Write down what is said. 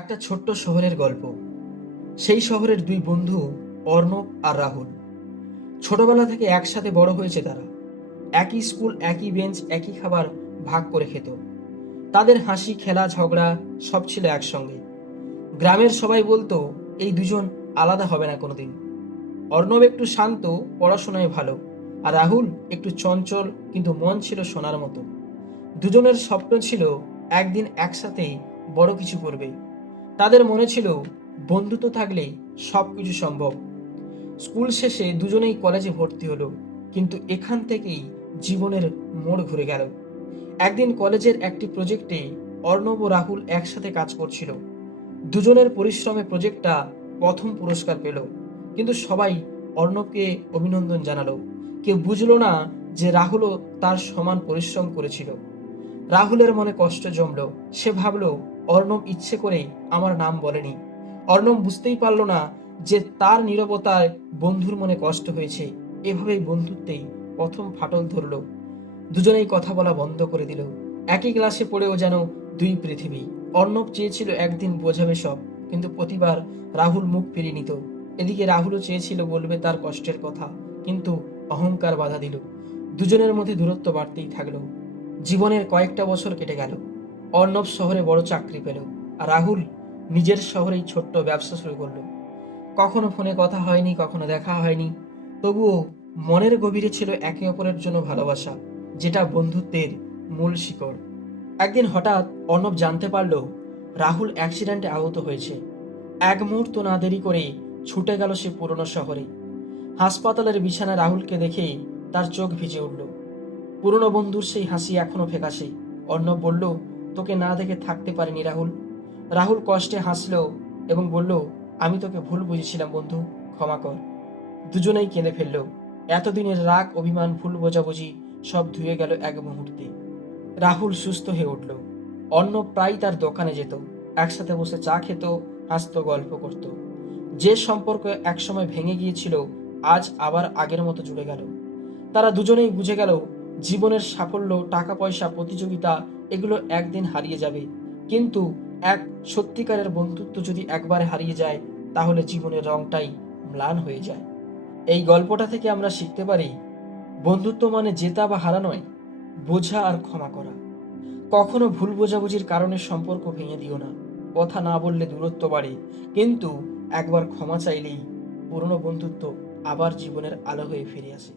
একটা ছোট্ট শহরের গল্প। সেই শহরের দুই বন্ধু, অর্ণব আর রাহুল। ছোটবেলা থেকে একসাথে বড় হয়েছে তারা। একই স্কুল, একই বেঞ্চ, একই খাবার ভাগ করে খেত। তাদের হাসি, খেলা, ঝগড়া সব ছিল একসঙ্গে। গ্রামের সবাই বলতো এই দুজন আলাদা হবে না কোনোদিন। অর্ণব একটু শান্ত, পড়াশোনায় ভালো, আর রাহুল একটু চঞ্চল, কিন্তু মন ছিল সোনার মতো। দুজনের স্বপ্ন ছিল একদিন একসাথেই বড় কিছু করবে। তাদের মনে ছিল বন্ধুত্ব থাকলেই সবকিছু সম্ভব। স্কুল শেষে দুজনেই কলেজে ভর্তি হলো, কিন্তু এখান থেকেই জীবনের মোড় ঘুরে গেল। একদিন কলেজের একটি প্রজেক্টে অর্ণব ও রাহুল একসাথে কাজ করছিল। দুজনের পরিশ্রমে প্রজেক্টটা প্রথম পুরস্কার পেল, কিন্তু সবাই অর্ণবকে অভিনন্দন জানালো। কেউ বুঝলো না যে রাহুলও তার সমান পরিশ্রম করেছিল। রাহুলের মনে কষ্ট জমলো। সে ভাবলো, অর্ণব ইচ্ছে করেই আমার নাম বলেনি। অর্ণব বুঝতেই পারলো না যে তার নীরবতায় বন্ধুর মনে কষ্ট হয়েছে। এভাবেই বন্ধুত্বেই প্রথম ফাটল ধরলো। দুজনেই কথা বলা বন্ধ করে দিল। একই ক্লাসে পড়েও যেন দুই পৃথিবী। অর্ণব চেয়েছিল একদিন বোঝাবে সব, কিন্তু প্রতিবার রাহুল মুখ ফিরিয়ে নিত। এদিকে রাহুলও চেয়েছিল বলবে তার কষ্টের কথা, কিন্তু অহংকার বাধা দিল। দুজনের মধ্যে দূরত্ব বাড়তেই থাকলো। জীবনের কয়েকটা বছর কেটে গেল। অর্ণব শহরে বড় চাকরি পেল, আর রাহুল নিজের শহরেই ছোট্ট ব্যবসা শুরু করলো। কখনো ফোনে কথা হয়নি, কখনো দেখা হয়নি, তবুও মনের গভীরে ছিল একে অপরের জন্য ভালোবাসা, যেটা বন্ধুত্বের মূল শিকড়। একদিন হঠাৎ অর্ণব জানতে পারল রাহুল অ্যাক্সিডেন্টে আহত হয়েছে। এক মুহূর্ত না দেরি করে ছুটে গেল সে পুরনো শহরে। হাসপাতালের বিছানায় রাহুলকে দেখে তার চোখ ভিজে উঠল। পুরনো বন্ধুর সেই হাসি এখনো ফেকাসে। অর্ণব বলল, তোকে না দেখে থাকতে পারিনি রাহুল। রাহুল কষ্টে হাসল এবং বলল, আমি তোকে ভুল বুঝেছিলাম বন্ধু, ক্ষমা কর। দুজনেই কেঁদে ফেলল। এতদিনের রাগ, অভিমান, ভুল বোঝাবুঝি সব ধুয়ে গেল এক মুহূর্তে। রাহুল সুস্থ হয়ে উঠল। অর্ণব প্রায় তার দোকানে যেত, একসাথে বসে চা খেত, হাসতো, গল্প করত। যে সম্পর্ক একসময় ভেঙে গিয়েছিল আজ আবার আগের মতো জুড়ে গেল। তারা দুজনেই বুঝে গেল জীবনের সাফল্য, টাকা পয়সা, প্রতিযোগিতা এগুলো একদিন হারিয়ে যাবে, কিন্তু এক সত্যিকারের বন্ধুত্ব যদি একবারে হারিয়ে যায়, তাহলে জীবনের রংটাই ম্লান হয়ে যায়। এই গল্পটা থেকে আমরা শিখতে পারি, বন্ধুত্ব মানে জেতা বা হারা নয়, বোঝা আর ক্ষমা করা। কখনো ভুল বোঝাবুঝির কারণে সম্পর্ক ভেঙে দিও না। কথা না বললে দূরত্ব বাড়ে, কিন্তু একবার ক্ষমা চাইলেই পুরনো বন্ধুত্ব আবার জীবনের আলো হয়ে ফিরে আসে।